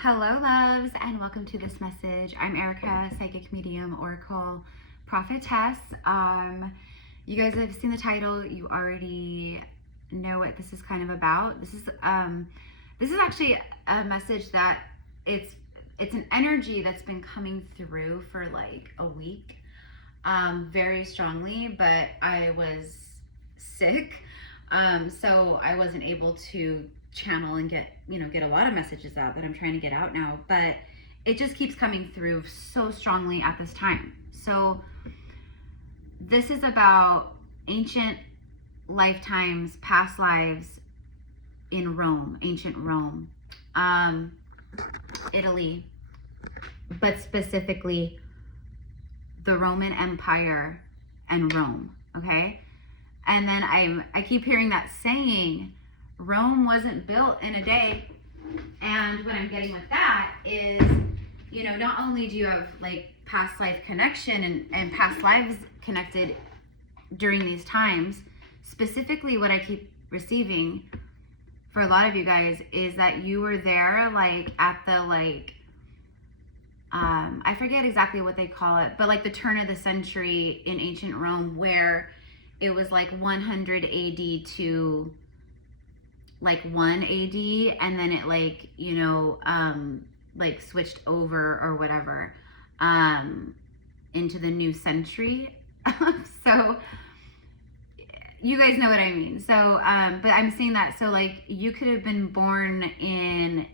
Hello, loves, and welcome to this message. I'm Erica, psychic medium, oracle prophetess. You guys have seen the title. You already know what this is kind of about. This is actually a message that it's an energy that's been coming through for like a week, very strongly. But I was sick, so I wasn't able to channel and get a lot of messages out that I'm trying to get out now, but it just keeps coming through so strongly at this time. So this is about ancient lifetimes, past lives in Rome, ancient Rome, Italy, but specifically the Roman Empire and Rome. Okay. And then I keep hearing that saying, Rome wasn't built in a day. And what I'm getting with that is, not only do you have like past life connection and past lives connected during these times, specifically what I keep receiving for a lot of you guys is that you were there like at the I forget exactly what they call it, but like the turn of the century in ancient Rome, where it was like 100 AD to like 1 AD, and then it like switched over or whatever into the new century. So you guys know what I mean. So but I'm saying that, so like you could have been born in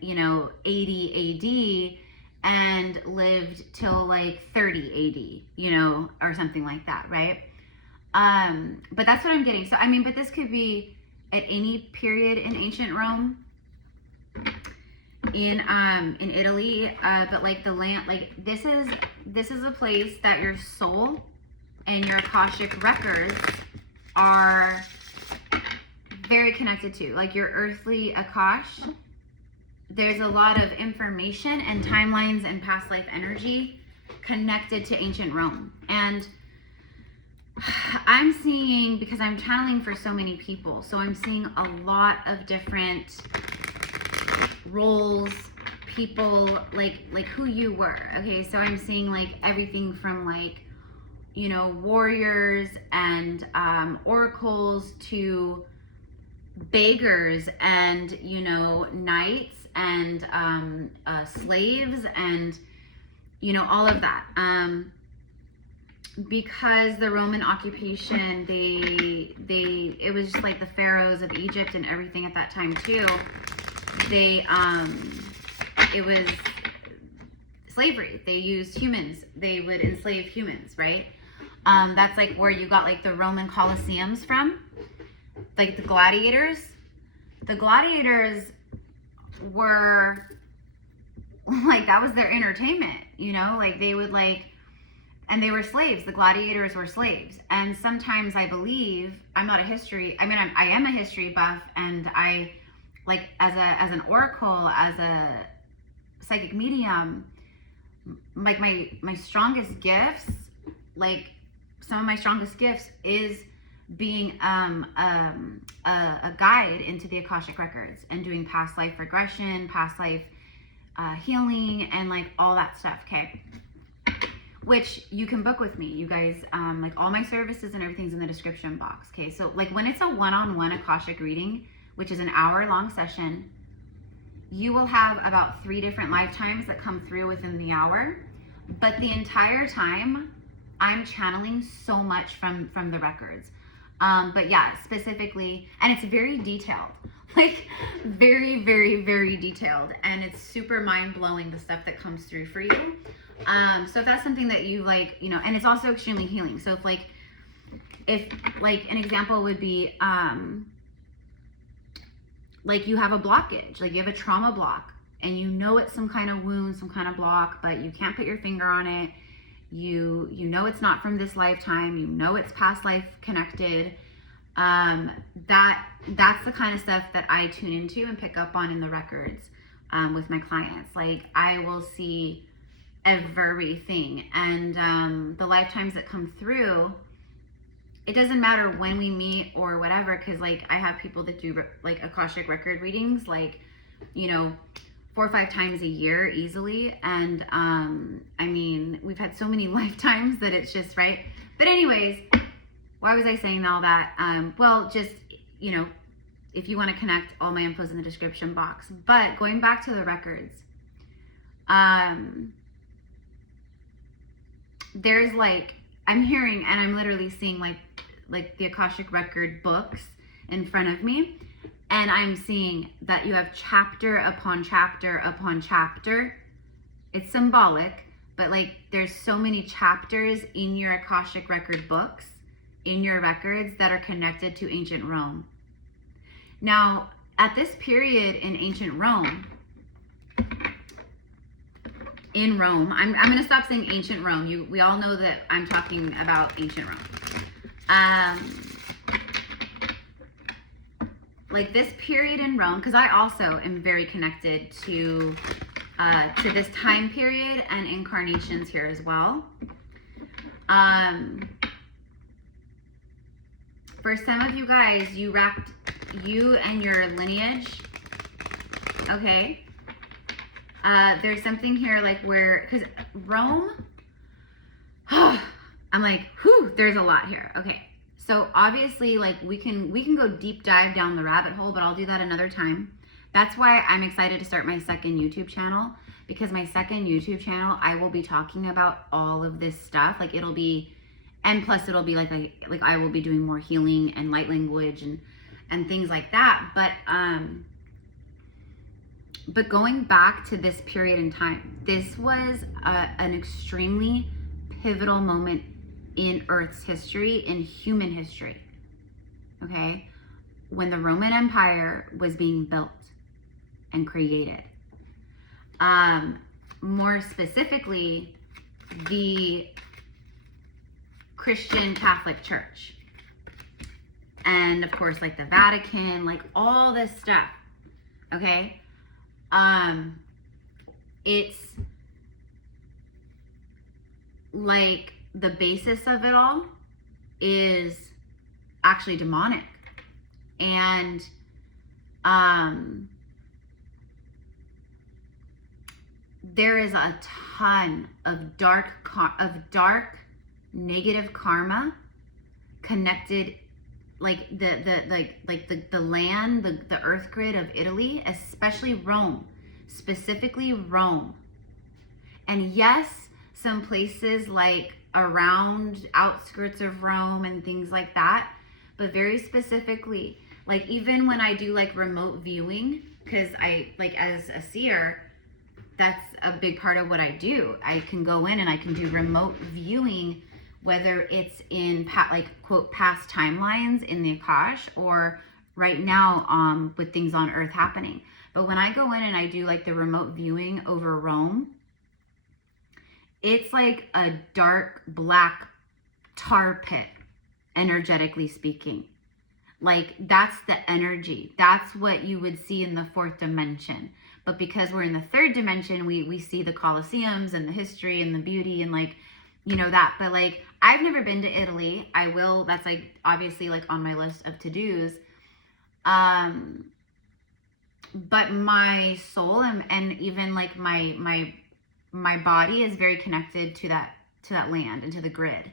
80 AD and lived till like 30 AD, or something like that, right? But that's what I'm getting. So I mean, but this could be at any period in ancient Rome, in Italy, but like the land, like this is a place that your soul and your Akashic records are very connected to, like your earthly Akash. There's a lot of information and timelines and past life energy connected to ancient Rome. And I'm seeing, because I'm channeling for so many people, so I'm seeing a lot of different roles, people, like who you were. Okay, so I'm seeing like everything from like warriors and oracles to beggars and knights and slaves and all of that. Because the Roman occupation, it was just like the pharaohs of Egypt and everything at that time too. It was slavery. They used humans. They would enslave humans, right? That's like where you got like the Roman Colosseums from, like the gladiators. The gladiators were like, that was their entertainment, like they would like, and they were slaves. The gladiators were slaves. And sometimes I believe, I am a history buff, and I like as an oracle, as a psychic medium, like my strongest gifts, like some of my strongest gifts is being a guide into the Akashic records and doing past life regression, past life healing, and like all that stuff. Okay. Which you can book with me, you guys. Like all my services and everything's in the description box. Okay, so like when it's a one-on-one Akashic reading, which is an hour-long session, you will have about 3 different lifetimes that come through within the hour. But the entire time, I'm channeling so much from the records. But yeah, specifically, and it's very detailed, like very, very, very detailed, and it's super mind-blowing, the stuff that comes through for you. So if that's something that you like, and it's also extremely healing. So if like an example would be, like you have a blockage, like you have a trauma block, and it's some kind of wound, some kind of block, but you can't put your finger on it. It's not from this lifetime, it's past life connected. That's the kind of stuff that I tune into and pick up on in the records, with my clients. Like I will see everything, and the lifetimes that come through, it doesn't matter when we meet or whatever, because like I have people that do like Akashic record readings, like 4 or 5 times a year easily. And I mean, we've had so many lifetimes that it's just right. But anyways, why was I saying all that? Well, just, you know, if you want to connect, all my info's in the description box. But going back to the records, there's like, I'm hearing and I'm literally seeing like the Akashic record books in front of me. And I'm seeing that you have chapter upon chapter upon chapter. It's symbolic, but like there's so many chapters in your Akashic record books, in your records that are connected to ancient Rome. Now, at this period in ancient Rome, I'm going to stop saying ancient Rome. We all know that I'm talking about ancient Rome. Like this period in Rome, because I also am very connected to this time period and incarnations here as well. For some of you guys, you and your lineage, okay? There's something here like where, because Rome, I'm like, whew, there's a lot here. Okay. So obviously, like we can go deep dive down the rabbit hole, but I'll do that another time. That's why I'm excited to start my second YouTube channel, because my second YouTube channel, I will be talking about all of this stuff. Like it'll be, and plus it'll be like I will be doing more healing and light language and things like that. But going back to this period in time, this was an extremely pivotal moment in Earth's history, in human history, okay? When the Roman Empire was being built and created. More specifically, the Christian Catholic Church. And of course, like the Vatican, like all this stuff, okay? It's like the basis of it all is actually demonic. And there is a ton of dark negative karma connected, like the land, the earth grid of Italy, especially Rome, specifically Rome. And yes, some places like around outskirts of Rome and things like that, but very specifically, like even when I do like remote viewing, because I, like as a seer, that's a big part of what I do. I can go in and I can do remote viewing, whether it's in like quote past timelines in the Akash or right now with things on earth happening. But when I go in and I do like the remote viewing over Rome, it's like a dark black tar pit, energetically speaking. Like that's the energy. That's what you would see in the 4th dimension. But because we're in the 3rd dimension, we see the Colosseums and the history and the beauty and like, you know, that. But like, I've never been to Italy. I will. That's like obviously like on my list of to-dos. But my soul and even like my body is very connected to that land and to the grid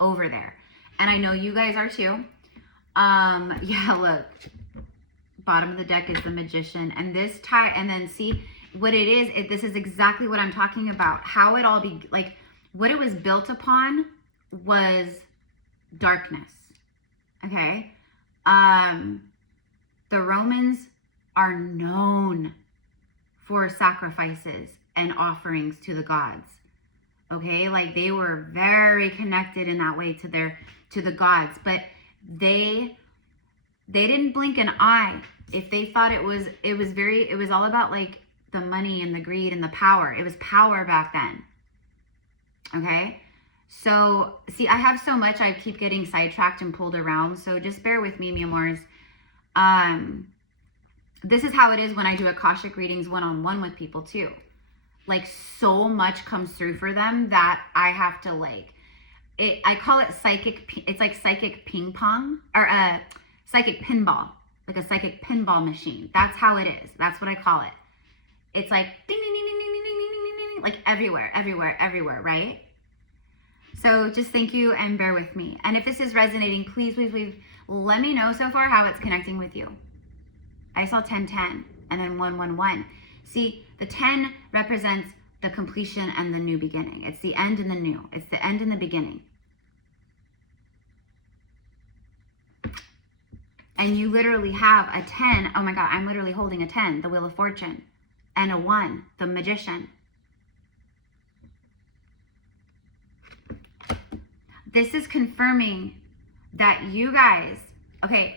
over there. And I know you guys are too. Yeah, look, bottom of the deck is the Magician, and this and then see what it is. This is exactly what I'm talking about. How it all like what it was built upon was darkness. Okay. The Romans are known for sacrifices and offerings to the gods. Okay, like they were very connected in that way to the gods, but they didn't blink an eye if they thought it was all about like the money and the greed and the power. It was power back then. Okay, so see, I have so much, I keep getting sidetracked and pulled around, so just bear with me, mi amors. This is how it is when I do Akashic readings one-on-one with people too. Like so much comes through for them that I have to like, I call it psychic, it's like psychic ping pong or psychic pinball, like a psychic pinball machine. That's how it is. That's what I call it. It's like ding, ding, ding, ding, ding, ding, ding, ding, ding, ding, like everywhere, right? So just thank you and bear with me. And if this is resonating, please let me know so far how it's connecting with you. I saw 1010 and then 111. See, the 10 represents the completion and the new beginning. It's the end and the new. It's the end and the beginning. And you literally have a 10. Oh my God, I'm literally holding a 10, the Wheel of Fortune, and a 1, the Magician. This is confirming that you guys, okay,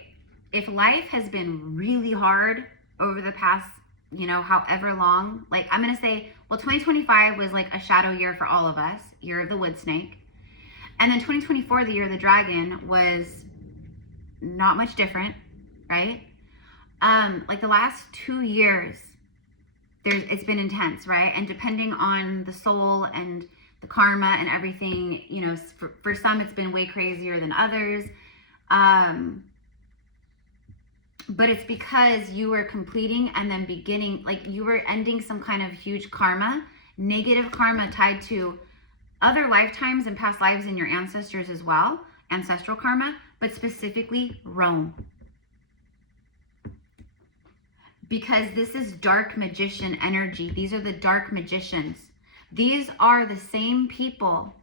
if life has been really hard over the past, however long, like I'm going to say, well, 2025 was like a shadow year for all of us, year of the wood snake. And then 2024, the year of the dragon, was not much different, right? Like the last 2 years, it's been intense, right? And depending on the soul and the karma and everything, for some it's been way crazier than others. But it's because you were completing and then beginning, like you were ending some kind of huge karma, negative karma tied to other lifetimes and past lives in your ancestors as well, ancestral karma, but specifically Rome. Because this is dark magician energy. These are the dark magicians. These are the same people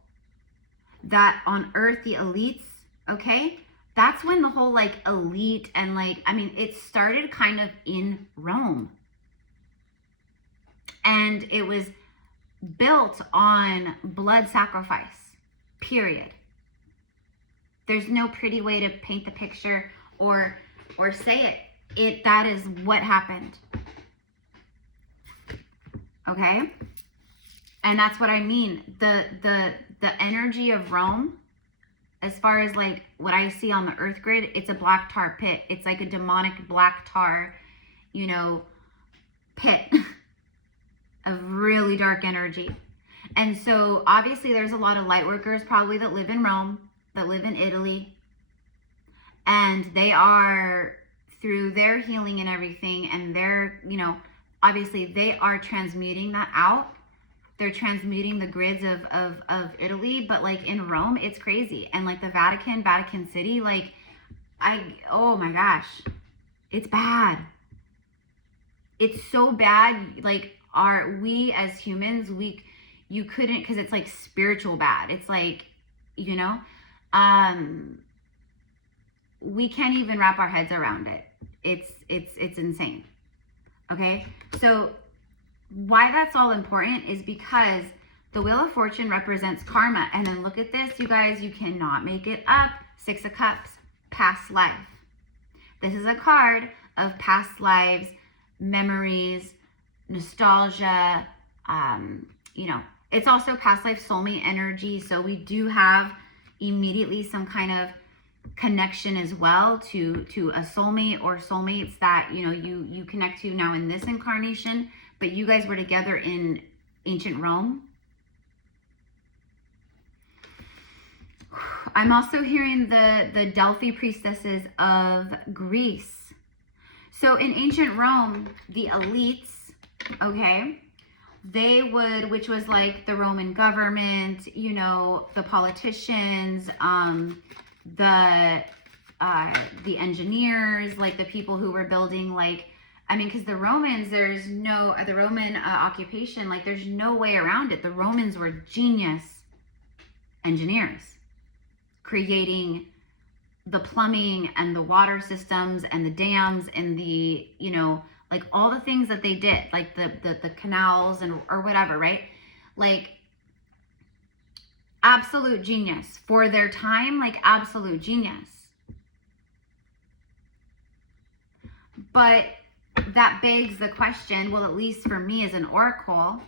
that on Earth, the elites, okay? That's when the whole like elite and it started kind of in Rome. And it was built on blood sacrifice, period. There's no pretty way to paint the picture or say it. That is what happened. Okay? And that's what I mean. The energy of Rome, as far as like what I see on the earth grid, it's a black tar pit. It's like a demonic black tar, pit of really dark energy. And so obviously there's a lot of light workers probably that live in Rome, that live in Italy. And they are, through their healing and everything, and their, obviously they are transmuting that out. They're transmuting the grids of Italy, but like in Rome, it's crazy. And like the Vatican City, oh my gosh, it's bad. It's so bad. Like we as humans, you couldn't, because it's like spiritual bad. It's like, we can't even wrap our heads around it. It's insane. Okay. So why that's all important is because the Wheel of Fortune represents karma. And then look at this, you guys, you cannot make it up. 6 of Cups, past life. This is a card of past lives, memories, nostalgia. It's also past life soulmate energy. So we do have immediately some kind of connection as well to a soulmate or soulmates that, you connect to now in this incarnation. But you guys were together in ancient Rome. I'm also hearing the Delphi priestesses of Greece. So in ancient Rome, the elites, okay, they would, which was like the Roman government, the politicians, the engineers, like the people who were building because the Romans, the Roman occupation, there's no way around it. The Romans were genius engineers, creating the plumbing and the water systems and the dams and the, all the things that they did, like the canals or whatever, right? Absolute genius for their time, absolute genius. But that begs the question, well, at least for me as an oracle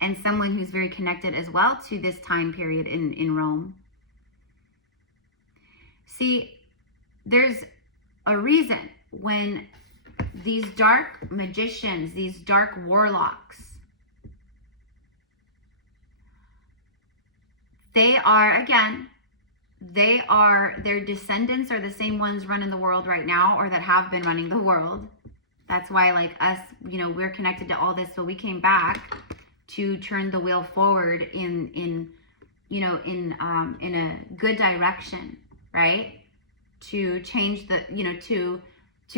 and someone who's very connected as well to this time period in Rome. See, there's a reason when these dark magicians, these dark warlocks, their descendants are the same ones running the world right now, or that have been running the world. That's why, like us, you know, we're connected to all this. So we came back to turn the wheel forward in you know, in a good direction, right? To change the, you know, to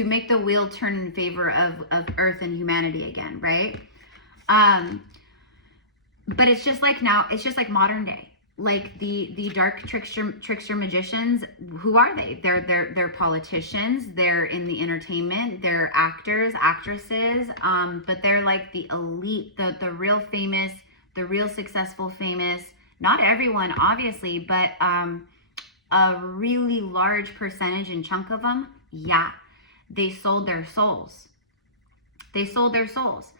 make the wheel turn in favor of Earth and humanity again, right? But it's just like now, it's just like modern day. Like the dark trickster magicians, who are they? They're politicians. They're in the entertainment. They're actors, actresses. But they're like the elite, the real famous, the real successful famous. Not everyone, obviously, but a really large percentage and chunk of them, yeah, they sold their souls. They sold their souls,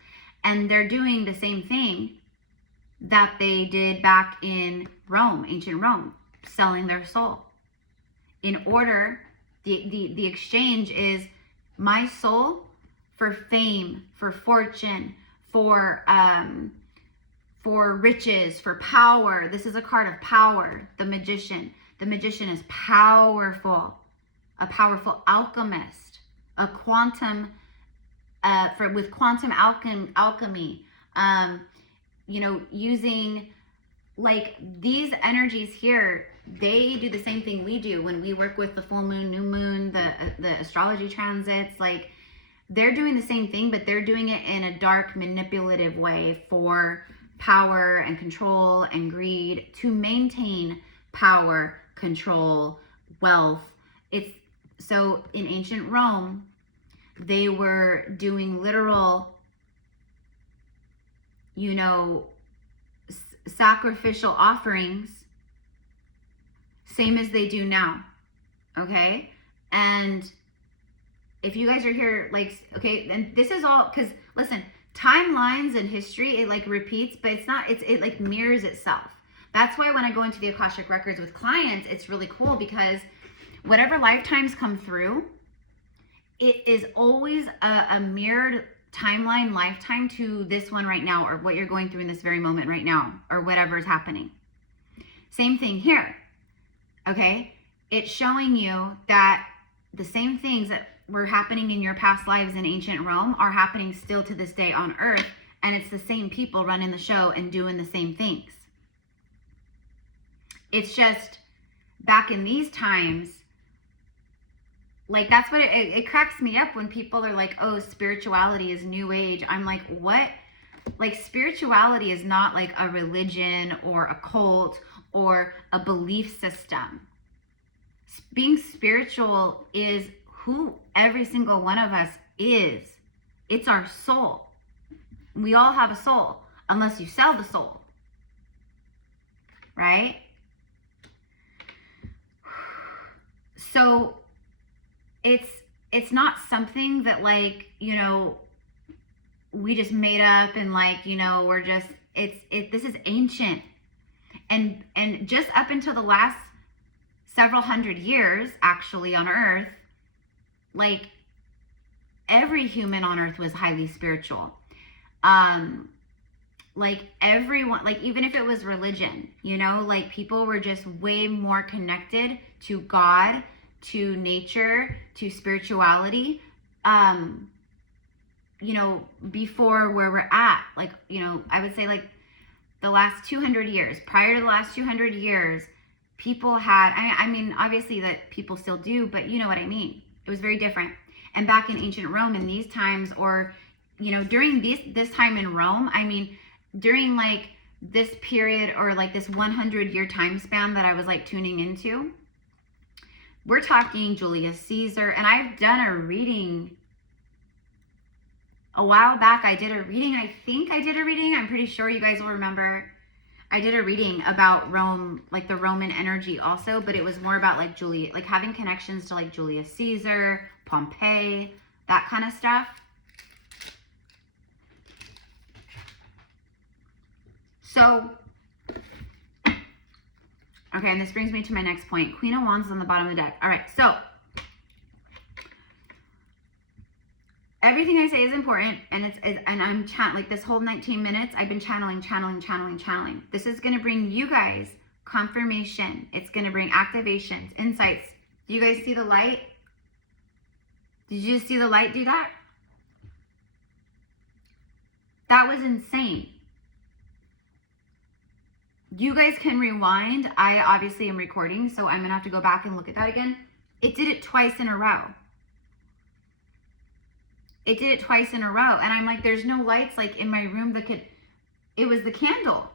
and they're doing the same thing that they did back in Rome, ancient Rome, selling their soul. In order, the exchange is my soul for fame, for fortune, for riches, for power. This is a card of power, the magician. The magician is powerful, a powerful alchemist, a quantum, with quantum alchemy. You know, using like these energies here, they do the same thing we do when we work with the full moon, new moon, the astrology transits. Like they're doing the same thing, but they're doing it in a dark, manipulative way for power and control and greed, to maintain power, control, wealth. It's so in ancient Rome, they were doing literal, you know, sacrificial offerings, same as they do now. Okay. And if you guys are here, like, okay, and this is all, because listen, timelines and history, it like repeats, but it's not, it like mirrors itself. That's why when I go into the Akashic Records with clients, it's really cool, because whatever lifetimes come through, it is always a mirrored timeline, lifetime to this one right now, or what you're going through in this very moment right now, or whatever is happening. Same thing here. Okay. It's showing you that the same things that were happening in your past lives in ancient Rome are happening still to this day on Earth. And it's the same people running the show and doing the same things. It's just back in these times, like that's what it cracks me up when people are like, oh, spirituality is new age. I'm like, what? Like spirituality is not like a religion or a cult or a belief system. Being spiritual is who every single one of us is. It's our soul. We all have a soul, unless you sell the soul, right? So it's not something that, like, you know, we just made up and like, you know, we're just, this is ancient. And just up until the last several hundred years, actually, on Earth, like every human on Earth was highly spiritual. Like everyone, like even if it was religion, you know, like people were just way more connected to God, to nature, to spirituality, you know, before where we're at. Like, you know, I would say like the last 200 years, prior to the last 200 years, people had, I mean, obviously that people still do, but you know what I mean? It was very different. And back in ancient Rome in these times, or, you know, during this time in Rome, I mean, during like this period, or like this 100-year time span that I was like tuning into, we're talking Julius Caesar. And I've done a reading a while back. I did a reading. I think I did a reading. I'm pretty sure you guys will remember. I did a reading about Rome, like the Roman energy also, but it was more about like like having connections to like Julius Caesar, Pompeii, that kind of stuff. So, okay, and this brings me to my next point. Queen of Wands is on the bottom of the deck. All right, so everything I say is important, and and I'm like this whole 19 minutes, I've been channeling. This is going to bring you guys confirmation. It's going to bring activations, insights. Do you guys see the light? Did you just see the light do that? That was insane. You guys can rewind. I obviously am recording, so I'm gonna have to go back and look at that again. It did it twice in a row. It did it twice in a row. And I'm like, there's no lights like in my room that could, it was the candle.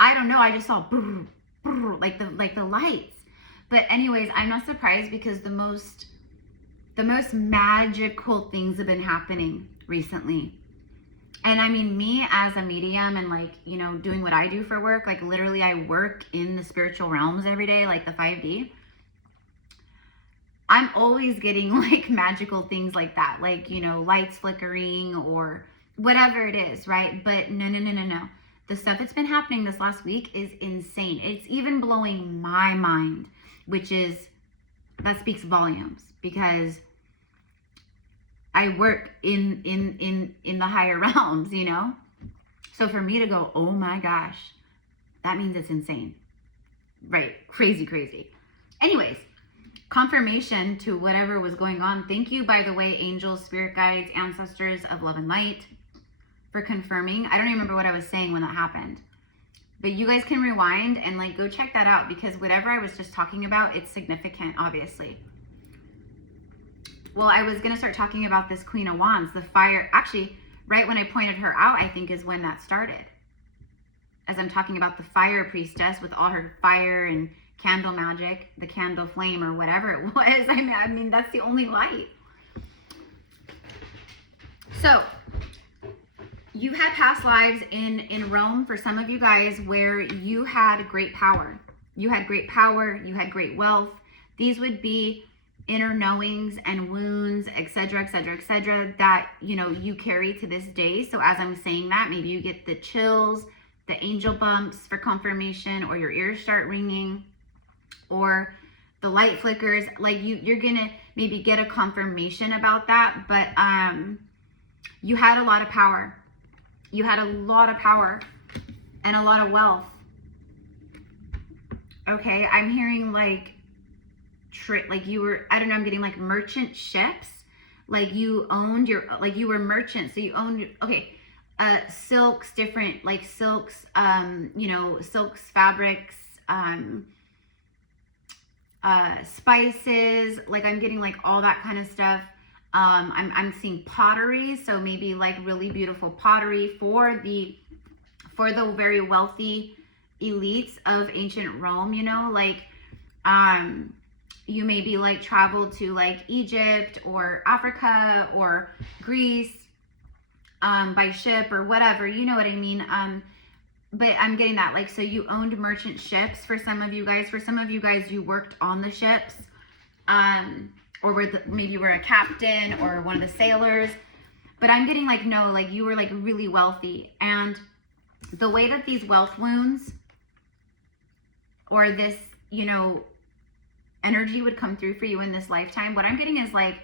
I don't know, I just saw brr, brr, like the lights. But anyways, I'm not surprised because the most magical things have been happening recently. And I mean, me as a medium and like, you know, doing what I do for work, like literally I work in the spiritual realms every day, like the 5D. I'm always getting like magical things like that, like, you know, lights flickering or whatever it is, right? But no. The stuff that's been happening this last week is insane. It's even blowing my mind, which is, that speaks volumes because I work in the higher realms, you know? So for me to go, oh my gosh, that means it's insane, right? Crazy. Anyways, confirmation to whatever was going on. Thank you, by the way, angels, spirit guides, ancestors of love and light, for confirming. I don't even remember what I was saying when that happened, but you guys can rewind and like go check that out because whatever I was just talking about, it's significant, obviously. Well, I was gonna start talking about this Queen of Wands, the fire. Actually, right when I pointed her out, I think is when that started. As I'm talking about the fire priestess with all her fire and candle magic, the candle flame or whatever it was. I mean, that's the only light. So you had past lives in Rome for some of you guys where you had great power. You had great power, you had great wealth. These would be inner knowings and wounds, etc., that, you know, you carry to this day. So as I'm saying that, maybe you get the chills, the angel bumps for confirmation, or your ears start ringing, or the light flickers. Like you're gonna maybe get a confirmation about that. But you had a lot of power. You had a lot of power and a lot of wealth. Okay, I'm hearing like you were, I don't know, I'm getting like merchant ships. Like you owned your, like you were merchant. So you owned, okay, silks, different like silks, you know, silks, fabrics, spices, like I'm getting like all that kind of stuff. I'm seeing pottery, so maybe like really beautiful pottery for the very wealthy elites of ancient Rome, you know, like you maybe like traveled to like Egypt or Africa or Greece by ship or whatever, you know what I mean? But I'm getting that, like, so you owned merchant ships for some of you guys. For some of you guys, you worked on the ships, or maybe you were a captain or one of the sailors. But I'm getting like, no, like you were like really wealthy. And the way that these wealth wounds or this, you know, energy would come through for you in this lifetime, what I'm getting is like,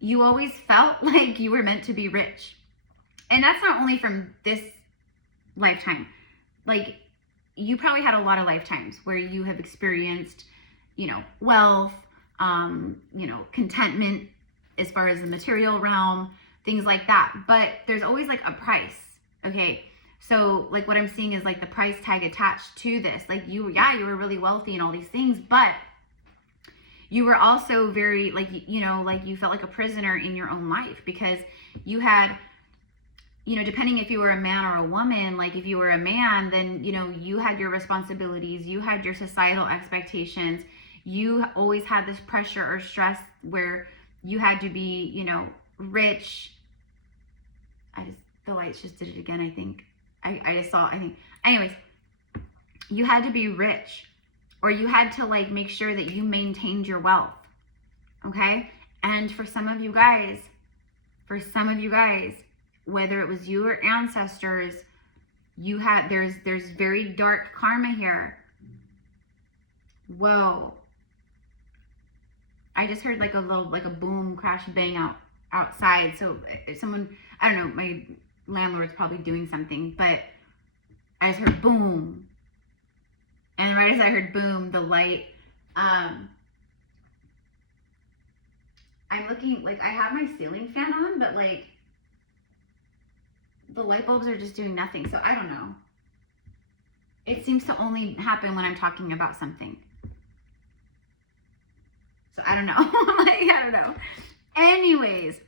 you always felt like you were meant to be rich. And that's not only from this lifetime. Like you probably had a lot of lifetimes where you have experienced, you know, wealth, you know, contentment as far as the material realm, things like that. But there's always like a price. Okay. So like what I'm seeing is like the price tag attached to this. Like you were really wealthy and all these things, but you were also very like, you know, like you felt like a prisoner in your own life because you had, you know, depending if you were a man or a woman, like if you were a man, then, you know, you had your responsibilities, you had your societal expectations, you always had this pressure or stress where you had to be, you know, rich. The lights just did it again, I think. I just saw, I think. Anyways, you had to be rich or you had to like make sure that you maintained your wealth. Okay. And for some of you guys, whether it was you or ancestors, you had, there's very dark karma here. Whoa. I just heard like a little, like a boom, crash, bang outside. So if someone, I don't know, my landlord's probably doing something, but I just heard boom. And right as I heard boom, the light, I I'm looking, like, I have my ceiling fan on, but like the light bulbs are just doing nothing. So I don't know. It seems to only happen when I'm talking about something. So I don't know. Like, I don't know. Anyways,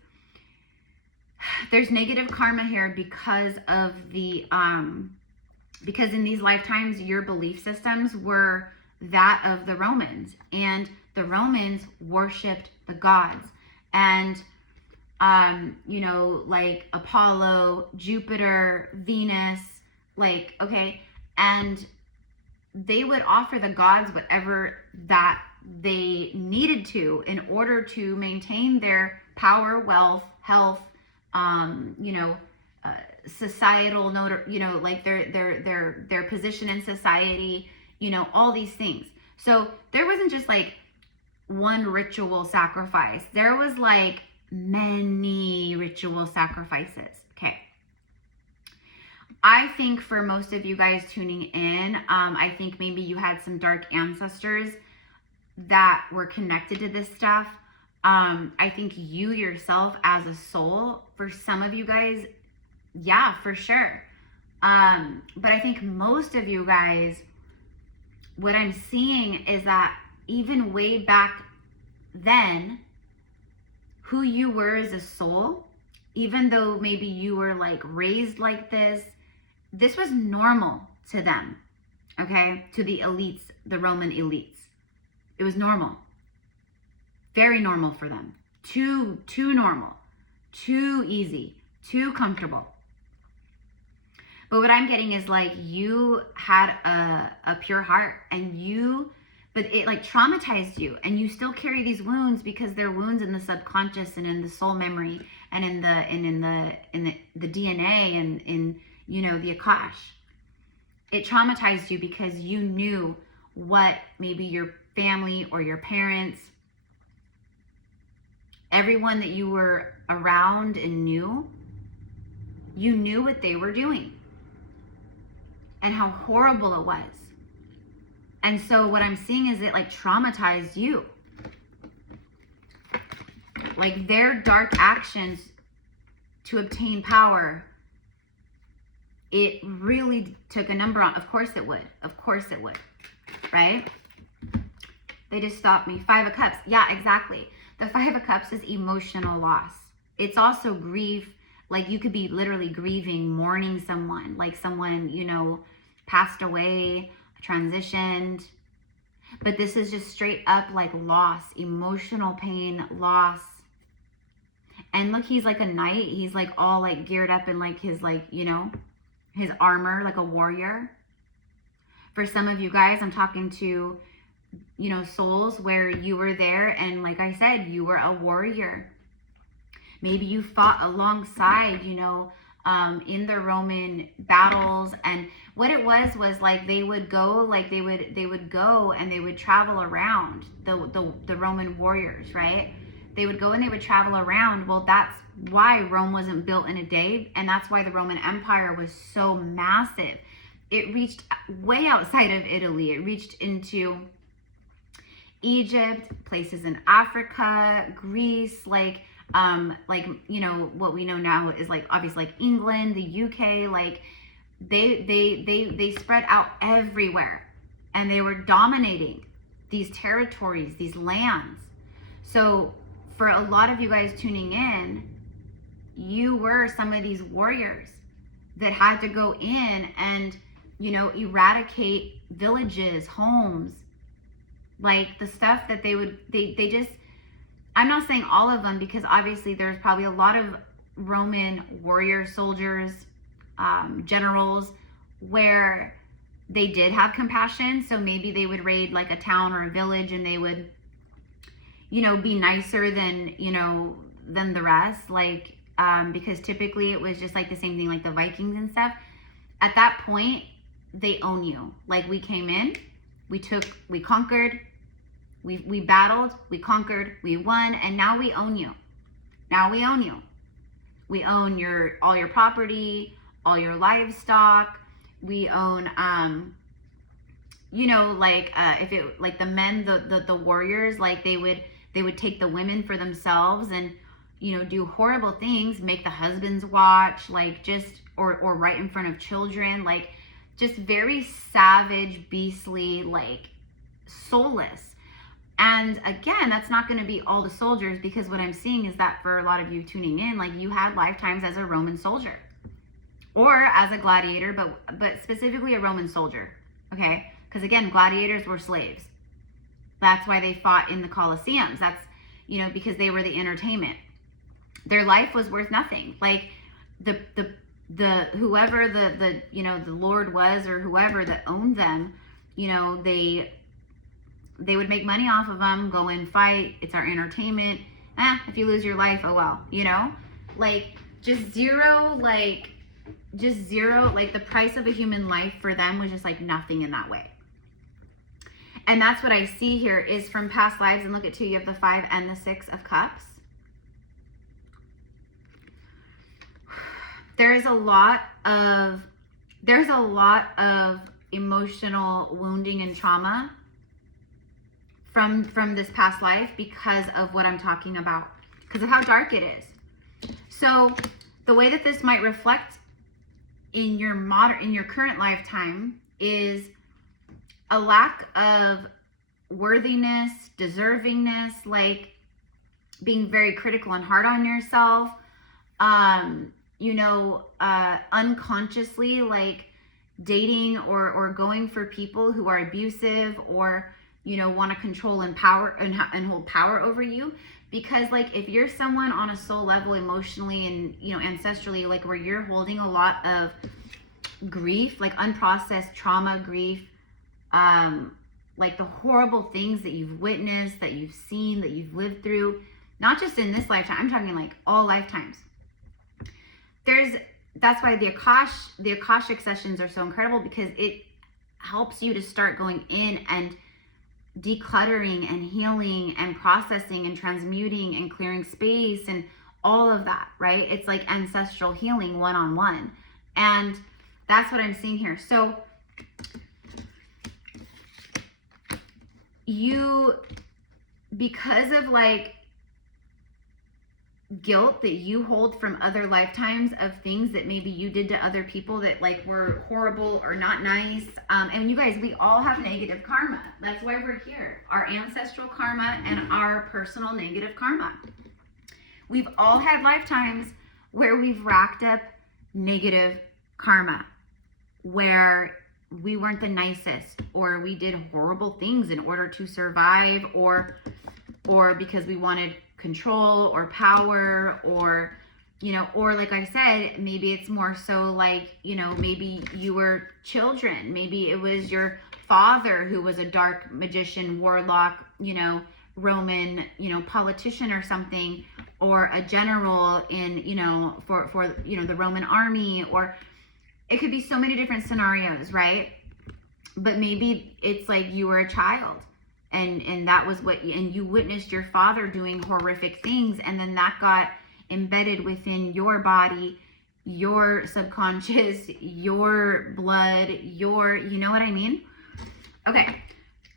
there's negative karma here because of the, because in these lifetimes, your belief systems were that of the Romans, and the Romans worshipped the gods, and, you know, like Apollo, Jupiter, Venus, like, okay, and they would offer the gods whatever that they needed to in order to maintain their power, wealth, health, you know, societal, you know, like their position in society, you know, all these things. So there wasn't just like one ritual sacrifice. There was like many ritual sacrifices. Okay. I think for most of you guys tuning in, I think maybe you had some dark ancestors that were connected to this stuff. I think you yourself as a soul, for some of you guys, yeah, for sure. But I think most of you guys, what I'm seeing is that even way back then, who you were as a soul, even though maybe you were like raised like this was normal to them, okay? To the elites, the Roman elites. It was normal. Very normal for them. Too normal. Too easy. Too comfortable. But what I'm getting is like you had a pure heart, and but it like traumatized you, and you still carry these wounds because they're wounds in the subconscious and in the soul memory and in the DNA and in, you know, the Akash. It traumatized you because you knew what maybe your family or your parents, everyone that you were around and knew, you knew what they were doing and how horrible it was. And so what I'm seeing is it like traumatized you. Like their dark actions to obtain power, it really took a number on. Of course it would. Of course it would. Right? They just stopped me. 5 of Cups. Yeah, exactly. The 5 of Cups is emotional loss. It's also grief. Like you could be literally grieving, mourning someone. Like someone, you know, passed away, transitioned. But this is just straight up like loss, emotional pain, loss. And look, he's like a knight. He's like all like geared up in like his like, you know, his armor, like a warrior. For some of you guys, I'm talking to, you know, souls where you were there, and like I said, you were a warrior. Maybe you fought alongside, you know, in the Roman battles. And what it was like they would go, like they would go and they would travel around, the Roman warriors, right? They would go and they would travel around. Well, that's why Rome wasn't built in a day, and that's why the Roman Empire was so massive. It reached way outside of Italy. It reached into Egypt, places in Africa, Greece, like you know, what we know now is like obviously like England, the UK, like they spread out everywhere, and they were dominating these territories, these lands. So for a lot of you guys tuning in, you were some of these warriors that had to go in and, you know, eradicate villages, homes, like the stuff that they just, I'm not saying all of them, because obviously there's probably a lot of Roman warrior soldiers, generals, where they did have compassion. So maybe they would raid like a town or a village, and they would, you know, be nicer than, you know, than the rest. Like, because typically it was just like the same thing, like the Vikings and stuff. At that point, they own you. Like, we came in, we conquered, we battled, we conquered, we won, and now we own you. Now we own you. We own all your property, all your livestock. We own, you know, like, if it, like the men, the warriors, like they they would take the women for themselves and, you know, do horrible things, make the husbands watch, like just, or right in front of children, like just very savage, beastly, like soulless. And again, that's not going to be all the soldiers, because what I'm seeing is that for a lot of you tuning in, like you had lifetimes as a Roman soldier or as a gladiator, but specifically a Roman soldier, okay? Because again, gladiators were slaves. That's why they fought in the Colosseums. That's, you know, because they were the entertainment. Their life was worth nothing. Like the whoever the you know, the Lord was, or whoever that owned them, you know, they would make money off of them, go and fight. It's our entertainment. If you lose your life, oh well, you know, like just zero, like the price of a human life for them was just like nothing in that way. And that's what I see here is from past lives. And look at 2, you have the 5 and the 6 of cups. There's a lot of emotional wounding and trauma from this past life because of what I'm talking about, because of how dark it is. So the way that this might reflect in your current lifetime is a lack of worthiness, deservingness, like being very critical and hard on yourself, you know, unconsciously like dating or going for people who are abusive or, you know, want to control and power and hold power over you. Because like if you're someone on a soul level, emotionally and, you know, ancestrally, like where you're holding a lot of grief, like unprocessed trauma, grief, like the horrible things that you've witnessed, that you've seen, that you've lived through, not just in this lifetime, I'm talking like all lifetimes. That's why the Akashic sessions are so incredible, because it helps you to start going in and decluttering and healing and processing and transmuting and clearing space and all of that, right? It's like ancestral healing one-on-one. And that's what I'm seeing here. So you, because of like guilt that you hold from other lifetimes of things that maybe you did to other people that like were horrible or not nice. And you guys, we all have negative karma. That's why we're here. Our ancestral karma and our personal negative karma. We've all had lifetimes where we've racked up negative karma, where we weren't the nicest, or we did horrible things in order to survive, or because we wanted control or power, or, you know, or like I said, maybe it's more so like, you know, maybe you were children. Maybe it was your father who was a dark magician, warlock, you know, Roman, you know, politician or something, or a general in, you know, for, you know, the Roman army, or it could be so many different scenarios, right? But maybe it's like you were a child and that was what, and you witnessed your father doing horrific things, and then that got embedded within your body, your subconscious, your blood, your, you know what I mean? Okay.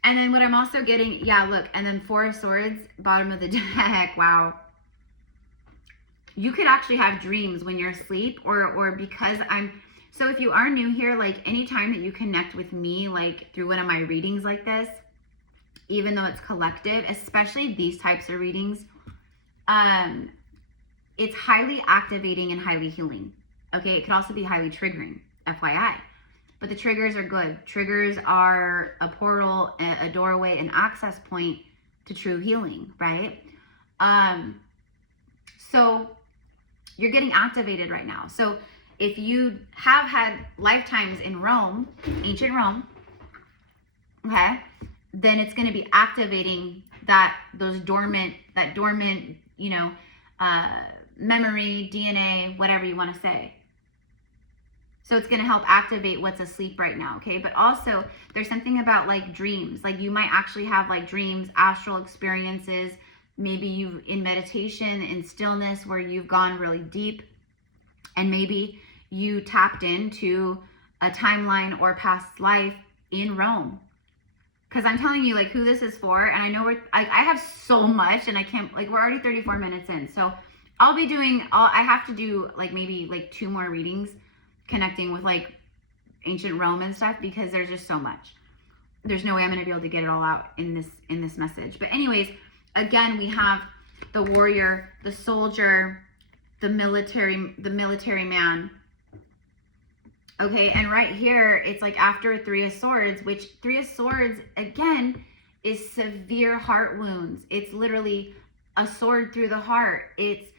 And then what I'm also getting, yeah, look, and then 4 of Swords, bottom of the deck, wow. You could actually have dreams when you're asleep, or because so if you are new here, like anytime that you connect with me, like through one of my readings like this, even though it's collective, especially these types of readings, it's highly activating and highly healing. Okay, it could also be highly triggering, FYI. But the triggers are good. Triggers are a portal, a doorway, an access point to true healing, right? So you're getting activated right now. So if you have had lifetimes in Rome, ancient Rome, okay, then it's going to be activating that dormant, you know, memory, DNA, whatever you want to say. So it's going to help activate what's asleep right now, okay? But also, there's something about like dreams. Like you might actually have like dreams, astral experiences, maybe you in meditation, in stillness, where you've gone really deep, and maybe you tapped into a timeline or past life in Rome. because I'm telling you like who this is for, and I know I have so much, and I can't, like, we're already 34 minutes in, so I'll be doing, I have to do like maybe like 2 more readings connecting with like ancient Rome and stuff, because there's just so much. There's no way I'm going to be able to get it all out in this message. But anyways, again, we have the warrior, the soldier, the military man. Okay, and right here, it's like after a 3 of Swords, which 3 of Swords, again, is severe heart wounds. It's literally a sword through the heart. It's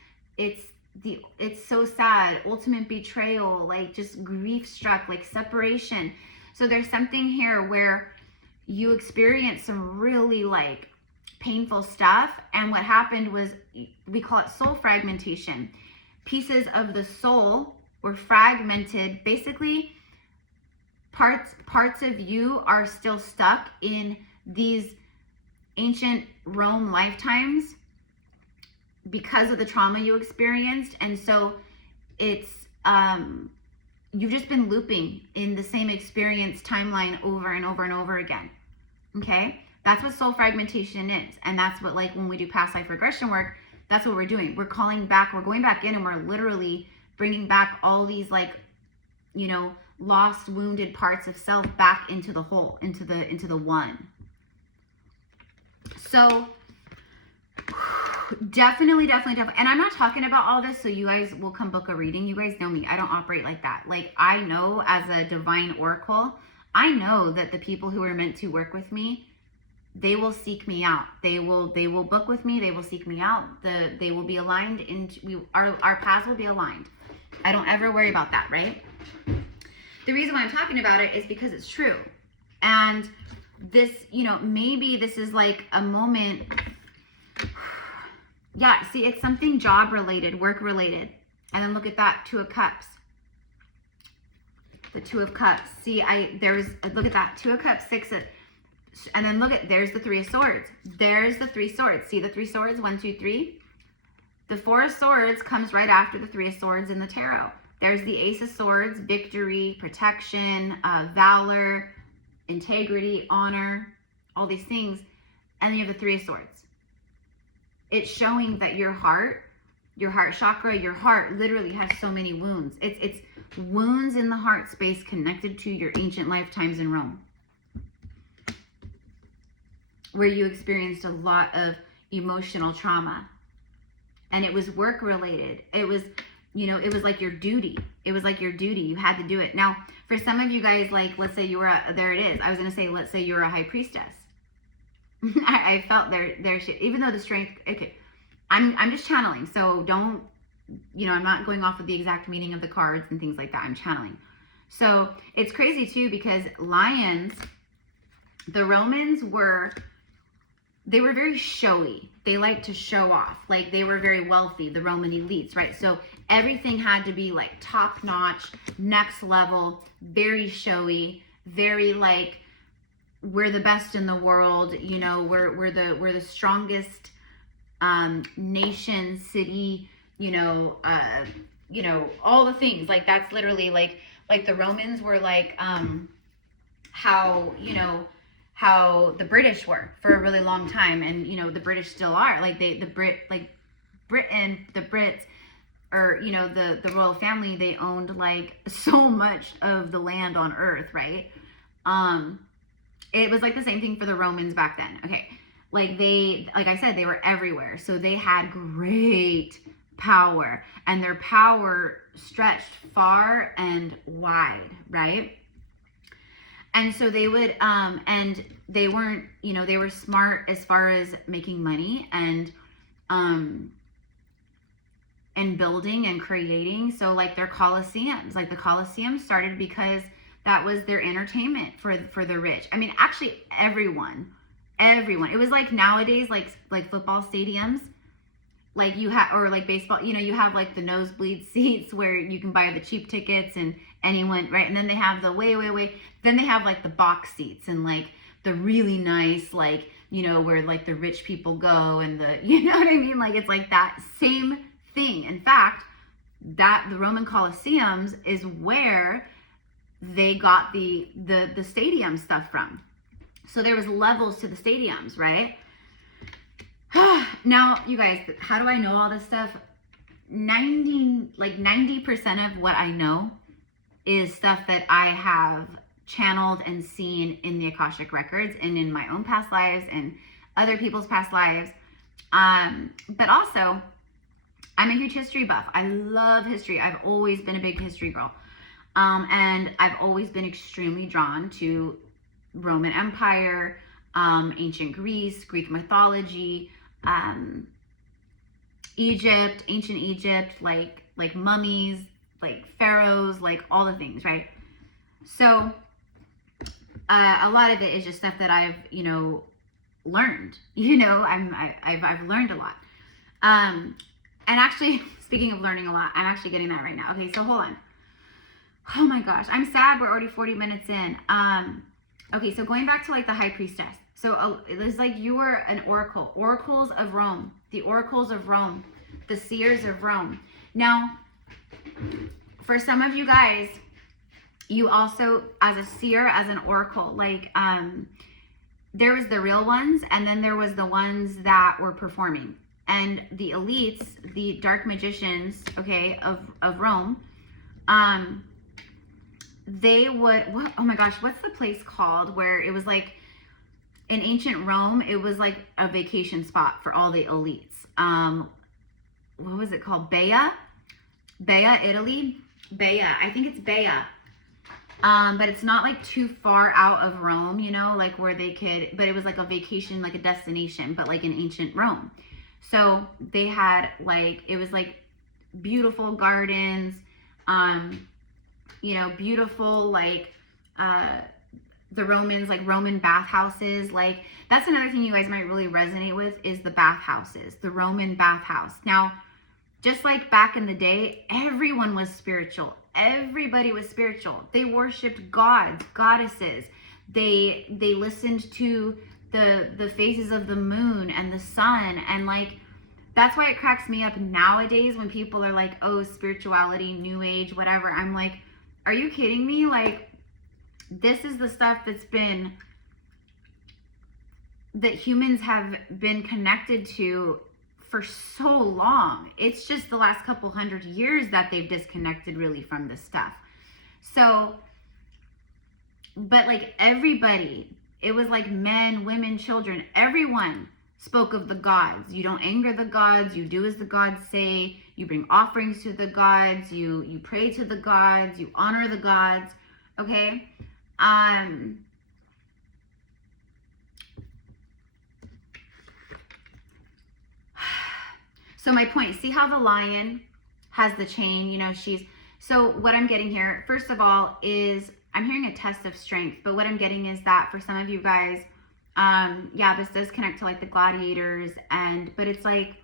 so sad, ultimate betrayal, like just grief struck, like separation. So there's something here where you experience some really like painful stuff, and what happened was, we call it soul fragmentation. Pieces of the soul were fragmented. Basically, parts of you are still stuck in these ancient Rome lifetimes because of the trauma you experienced. And so it's you've just been looping in the same experience timeline over and over and over again. Okay, that's what soul fragmentation is. And that's what, like, when we do past life regression work, that's what we're doing. We're calling back, we're going back in, and we're literally bringing back all these, like, you know, lost, wounded parts of self back into the whole, into the one. So definitely. And I'm not talking about all this so you guys will come book a reading. You guys know me. I don't operate like that. Like, I know, as a divine oracle, I know that the people who are meant to work with me, they will seek me out. They will book with me. They will seek me out. They will be aligned, and our paths will be aligned. I don't ever worry about that, right? The reason why I'm talking about it is because it's true. And this, you know, maybe this is like a moment. Yeah, see, it's something job related, work related. And then look at that, 2 of Cups. The 2 of Cups. See, look at that, 2 of Cups, 6 of, and then look at, there's the 3 of Swords. There's the 3 swords. See the 3 swords, 1, 2, 3. The 4 of Swords comes right after the 3 of Swords in the tarot. There's the Ace of Swords, victory, protection, valor, integrity, honor, all these things. And then you have the 3 of Swords. It's showing that your heart chakra, your heart literally has so many wounds. It's wounds in the heart space connected to your ancient lifetimes in Rome, where you experienced a lot of emotional trauma. And it was work related. It was, you know, it was like your duty. It was like your duty. You had to do it. Now, for some of you guys, like, let's say you were there it is. I was going to say, let's say you're a high priestess. I felt their shit, even though the strength, okay, I'm just channeling. So don't, you know, I'm not going off of the exact meaning of the cards and things like that. I'm channeling. So it's crazy too, because lions, the Romans they were very showy. They liked to show off. Like, they were very wealthy, the Roman elites, right? So everything had to be like top notch, next level, very showy, very like, we're the best in the world, you know, we're the strongest nation, city, you know, all the things. Like, that's literally like the Romans were like how, you know, how the British were for a really long time, and you know, the British still are. Like, Britain, the Brits, or, you know, the royal family, they owned like so much of the land on earth, right? It was like the same thing for the Romans back then. Okay. Like, like I said, they were everywhere. So they had great power, and their power stretched far and wide, right? And so they would, and they weren't, you know, they were smart as far as making money and building and creating. So like their Colosseums, like the Colosseum started because that was their entertainment for the rich. I mean, actually everyone. It was like nowadays, like football stadiums, like you have, or like baseball, you know, you have like the nosebleed seats where you can buy the cheap tickets and anyone, right? And then they have the way, then they have like the box seats and like the really nice, like, you know, where like the rich people go and the, you know what I mean? Like, it's like that same thing. In fact, that the Roman Colosseums is where they got the stadium stuff from. So there was levels to the stadiums, right? Now, you guys, how do I know all this stuff? 90% of what I know is stuff that I have channeled and seen in the Akashic records and in my own past lives and other people's past lives. But also, I'm a huge history buff. I love history. I've always been a big history girl. And I've always been extremely drawn to Roman Empire, ancient Greece, Greek mythology, Egypt, ancient Egypt, like mummies, like pharaohs, like all the things, right? So a lot of it is just stuff that I've, learned. I've learned a lot. And actually, speaking of learning a lot, I'm actually getting that right now. Okay, so hold on. Oh my gosh, I'm sad we're already 40 minutes in. Okay, so going back to like the High Priestess. So it was like you were an oracle. Oracles of Rome. The oracles of Rome. The seers of Rome. Now, for some of you guys, you also, as a seer, as an oracle, like there was the real ones, and then there was the ones that were performing. And the elites, the dark magicians, okay, of Rome, they would, oh my gosh, what's the place called where it was like, in ancient Rome, it was like a vacation spot for all the elites. What was it called? Baiae, Italy. Baiae, I think it's Baiae. But it's not like too far out of Rome, like where they could, but it was like a vacation, like a destination, but like in ancient Rome. So they had like, it was like beautiful gardens, beautiful, like, the Romans, like Roman bathhouses. Like that's another thing you guys might really resonate with is the bathhouses, the Roman bathhouse. Now, just like back in the day, everyone was spiritual. Everybody was spiritual. They worshiped gods, goddesses. They listened to the phases of the moon and the sun. And like, that's why it cracks me up nowadays when people are like, oh, spirituality, new age, whatever. I'm like, are you kidding me? Like, this is the stuff that humans have been connected to for so long. It's just the last couple hundred years that they've disconnected really from this stuff. So, but like everybody, it was like men, women, children, everyone spoke of the gods. You don't anger the gods, you do as the gods say, you bring offerings to the gods, you pray to the gods, you honor the gods, okay? So my point, see how the lion has the chain, so what I'm getting here, first of all, is I'm hearing a test of strength, but what I'm getting is that for some of you guys, this does connect to like the gladiators, but it's like,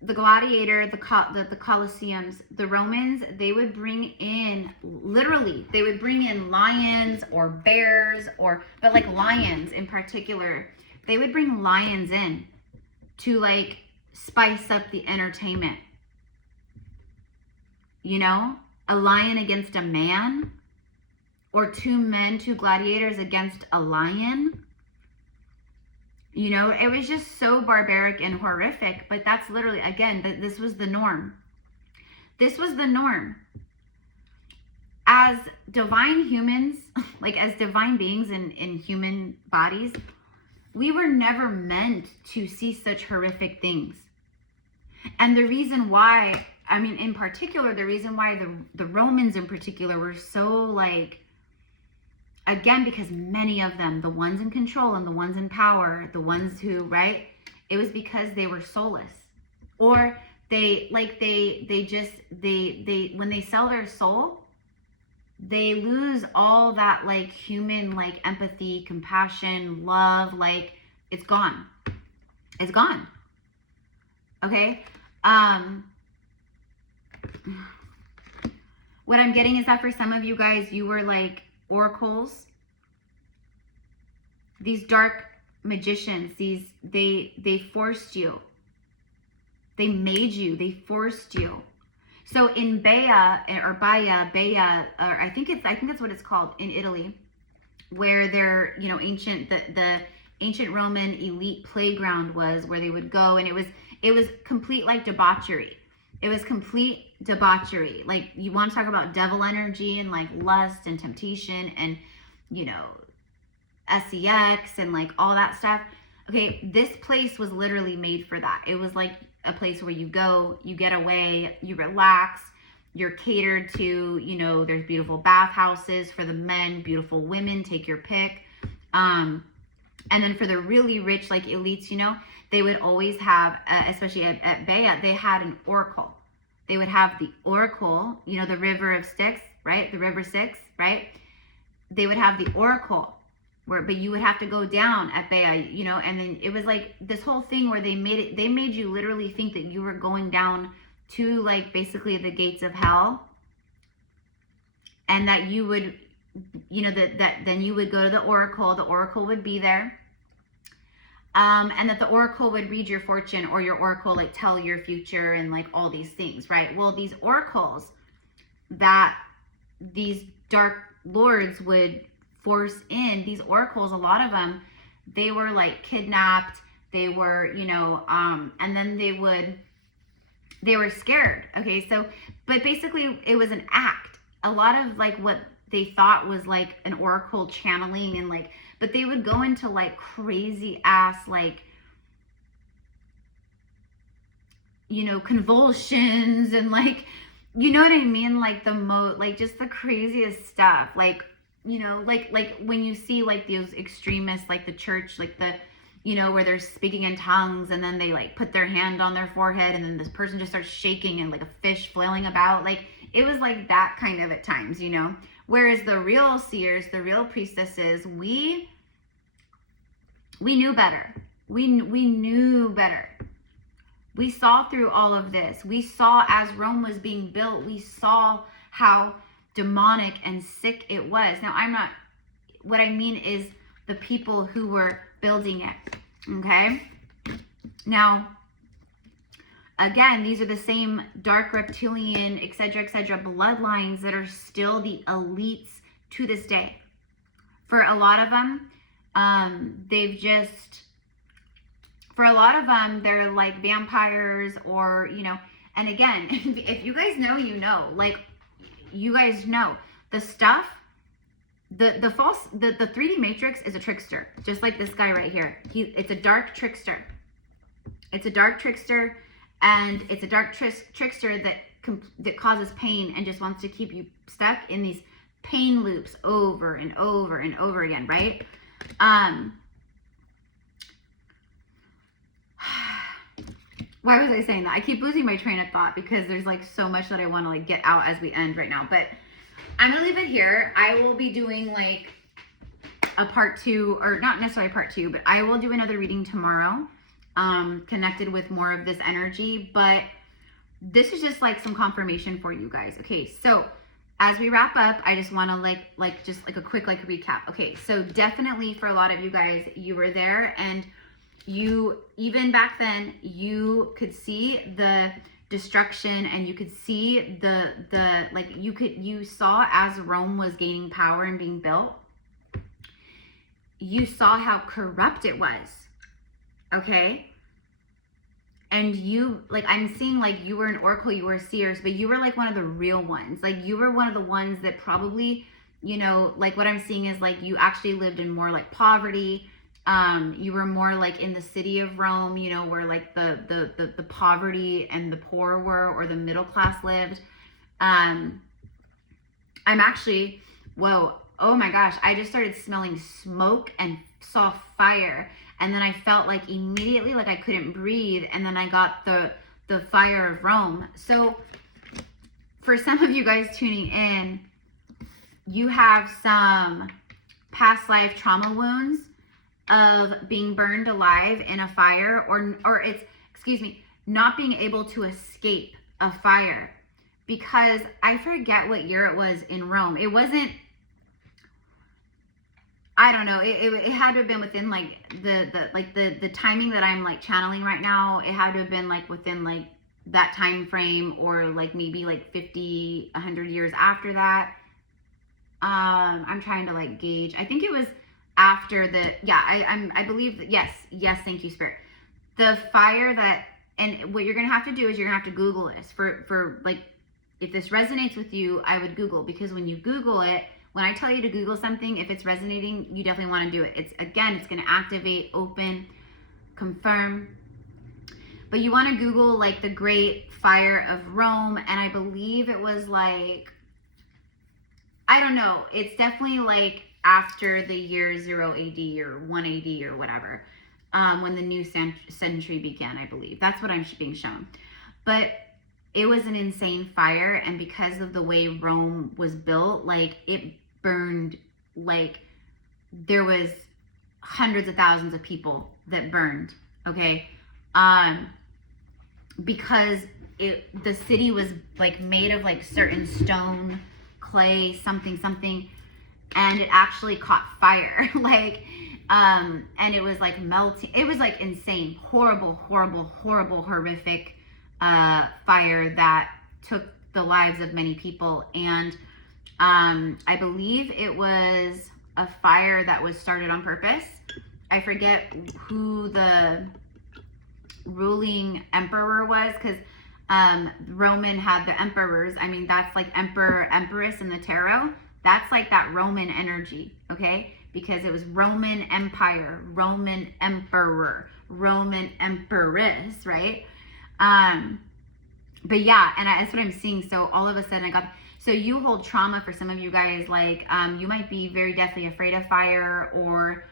the gladiator, the Colosseums, the Romans, they would bring in, literally, they would bring in lions or bears but like lions in particular, they would bring lions in to like spice up the entertainment. A lion against a man, or two gladiators against a lion. It was just so barbaric and horrific, but that's literally, again, this was the norm. This was the norm. As divine humans, like as divine beings in human bodies, we were never meant to see such horrific things. And the reason why, in particular, the reason why the Romans in particular were so like, again, because many of them, the ones in control and the ones in power, the ones who, right, it was because they were soulless. Or when they sell their soul, they lose all that like human, like empathy, compassion, love, like it's gone. It's gone. Okay? What I'm getting is that for some of you guys, you were like oracles, these dark magicians, they forced you, they made you, they forced you. So in Baiae, or I think that's what it's called in Italy, where their, you know, the ancient Roman elite playground was, where they would go, and it was complete like debauchery. It was complete debauchery. Like, you want to talk about devil energy and like lust and temptation and, you know, sex and like all that stuff. Okay, this place was literally made for that. It was like a place where you go, you get away, you relax, you're catered to, you know, there's beautiful bathhouses for the men, beautiful women, take your pick. And then for the really rich, like elites, you know, they would always have, especially at Baiae, they had an oracle. They would have the oracle, you know, the river of Styx, right? The river Styx, right? They would have the oracle, but you would have to go down at Baiae, you know, and then it was like this whole thing where they made you literally think that you were going down to like basically the gates of hell, and that you would, you know, that then you would go to the oracle would be there, and that the oracle would read your fortune, or your oracle like tell your future and like all these things, right? Well, these oracles that these dark lords would force in, these oracles, a lot of them, they were like kidnapped, they were, you know, and then they were scared. Okay, so, but basically it was an act. A lot of like what they thought was like an oracle channeling, and like, but they would go into like crazy ass, like, you know, convulsions and like, you know what I mean? Like like just the craziest stuff. Like, you know, like when you see like those extremists, like the church, like the, you know, where they're speaking in tongues and then they like put their hand on their forehead and then this person just starts shaking and like a fish flailing about. Like, it was like that kind of at times, you know. Whereas the real seers, the real priestesses, we knew better. We knew better. We saw through all of this. We saw as Rome was being built, we saw how demonic and sick it was. Now, what I mean is the people who were building it, okay? Now, again, these are the same dark reptilian, etc., bloodlines that are still the elites to this day. For a lot of them, they're like vampires, or, you know, and again, if you guys know, you know, like, you guys know the stuff, the 3D matrix is a trickster, just like this guy right here. It's a dark trickster. It's a dark trickster, and it's a dark trickster that causes pain and just wants to keep you stuck in these pain loops over and over and over again, right? Why was I saying that? I keep losing my train of thought because there's like so much that I want to like get out as we end right now, but I'm gonna leave it here. I will be doing like a part 2, or not necessarily part 2, but I will do another reading tomorrow, connected with more of this energy. But this is just like some confirmation for you guys. Okay, so as we wrap up, I just want to like just like a quick like recap. Okay, so definitely for a lot of you guys, you were there, and you, even back then, you could see the destruction, and you could see the like, you saw as Rome was gaining power and being built, you saw how corrupt it was. Okay, and you, like, I'm seeing like you were an oracle, you were a seers, but you were like one of the real ones. Like, you were one of the ones that probably, you know, like what I'm seeing is like you actually lived in more like poverty. You were more like in the city of Rome, you know, where like the poverty and the poor were, or the middle class lived. I'm actually, whoa, oh my gosh, I just started smelling smoke and saw fire. And then I felt like immediately like I couldn't breathe. And then I got the fire of Rome. So for some of you guys tuning in, you have some past life trauma wounds of being burned alive in a fire, or it's, excuse me, not being able to escape a fire. Because I forget what year it was in Rome. It wasn't, I don't know, it had to have been within like the timing that I'm like channeling right now. It had to have been like within like that time frame, or like maybe like 50, 100 years after that. I'm trying to like gauge. I think it was after the, yeah, I believe that, yes, thank you, Spirit. The fire that, and what you're gonna have to do is you're gonna have to Google this for like, if this resonates with you, I would Google, because when you Google it, when I tell you to Google something, if it's resonating, you definitely want to do it. It's, again, it's going to activate, open, confirm. But you want to Google like the Great Fire of Rome, and I believe it was like, I don't know, it's definitely like after the year 0 AD or 1 AD or whatever, when the new century began, I believe. That's what I'm being shown. But it was an insane fire, and because of the way Rome was built, like it burned, like there was hundreds of thousands of people that burned, okay? Because the city was like made of like certain stone, clay, something, and it actually caught fire, like, and it was like melting. It was like insane, horrible, horrific fire that took the lives of many people. And I believe it was a fire that was started on purpose. I forget who the ruling emperor was, because Roman had the emperors. I mean, that's like emperor, empress in the tarot. That's like that Roman energy, okay? Because it was Roman Empire, Roman emperor, Roman empress, right? But yeah, and that's what I'm seeing. So all of a sudden so you hold trauma. For some of you guys, like, you might be very deathly afraid of fire, or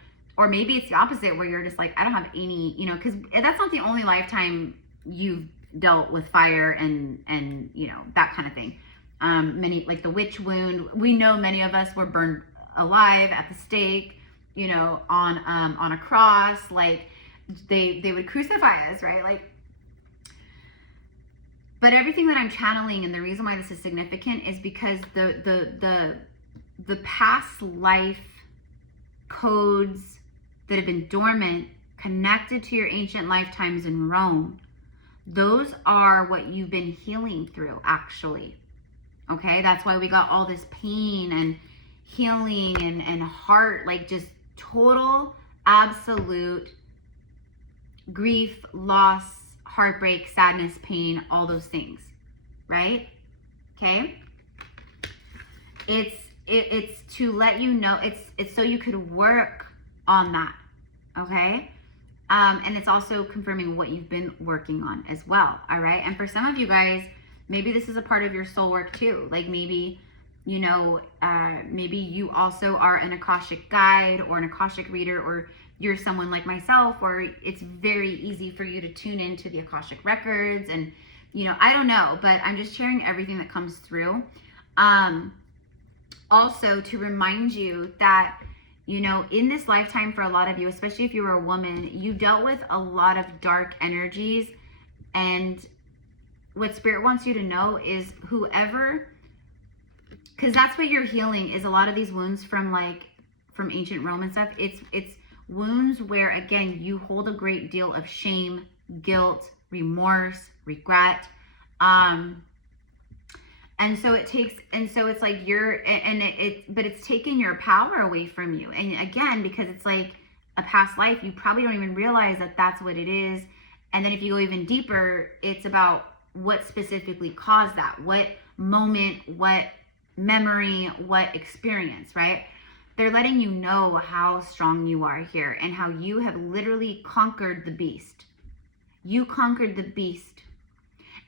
maybe it's the opposite, where you're just like, I don't have any, you know, because that's not the only lifetime you've dealt with fire and, you know, that kind of thing. Many, like the witch wound, we know many of us were burned alive at the stake, you know, on a cross, like they would crucify us, right? Like, but everything that I'm channeling, and the reason why this is significant, is because the past life codes that have been dormant, connected to your ancient lifetimes in Rome, those are what you've been healing through, actually. Okay, that's why we got all this pain and healing and heart, like just total, absolute grief, loss, heartbreak, sadness, pain, all those things, right? Okay. It's to let you know, it's so you could work on that, okay? And it's also confirming what you've been working on as well, all right? And for some of you guys, maybe this is a part of your soul work too. Like maybe, you know, maybe you also are an Akashic guide or an Akashic reader, or you're someone like myself, or it's very easy for you to tune into the Akashic records, and, you know, I don't know, but I'm just sharing everything that comes through. Also to remind you that, you know, in this lifetime, for a lot of you, especially if you were a woman, you dealt with a lot of dark energies. And what Spirit wants you to know is whoever, because that's what you're healing, is a lot of these wounds from ancient Roman stuff. It's wounds where, again, you hold a great deal of shame, guilt, remorse, regret. And so it's like but it's taken your power away from you. And again, because it's like a past life, you probably don't even realize that that's what it is. And then if you go even deeper, it's about what specifically caused that, what moment, what memory, what experience, right? They're letting you know how strong you are here, and how you have literally conquered the beast. You conquered the beast.